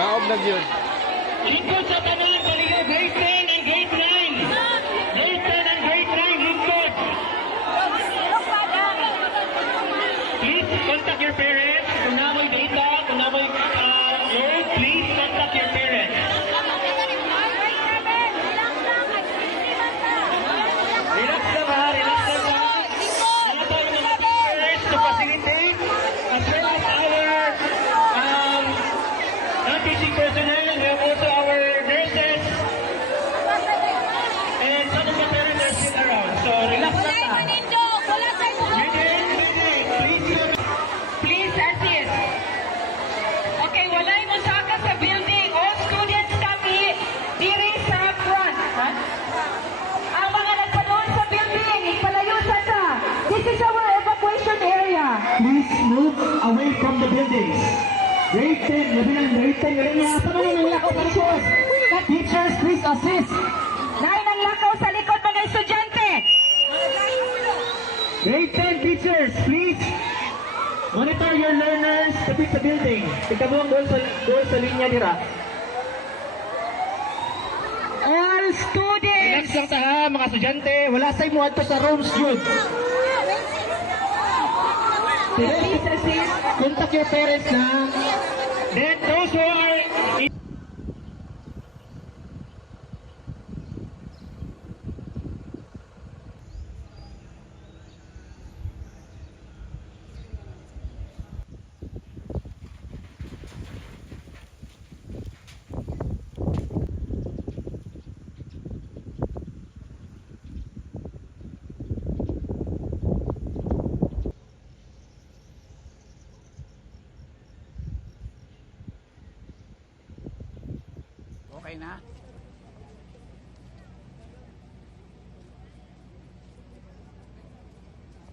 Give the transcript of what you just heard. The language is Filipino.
Naog na yun. Lingkod sa tanan, baliga grade 10 and grade 9. Grade 10 and grade 9, lingkod. Please contact your parents. Kung na may data, kung na may load, please contact your parents. Relax lang ha, relax lang ha. Ano tayo mga teachers to facilitate as well as our non-teaching personnel. We have also our nurses and some of the parents are still around. So relax lang ha. Please assist. Okay, walay mo saka sa building. All students kami diri sa front. Ha? Ang mga nagpadoon sa building, palayo sa. This is our evacuation area. Please move away from the buildings. Grade 10, labi ng grade 10. Galing niya. Sa mga nanglakaw sa likod. Teachers, please assist. Nay nang lakaw sa likod mga estudyante. Grade 10 teachers, please. Monitor your learners kapit sa building. Tignan mo ang goal sa linya nila. All Relax students. lang ta ha, mga estudyante. Wala sa'yo mo ato sa rooms, Jude. Please assist. Contact your parents na. Then those who are Okay na?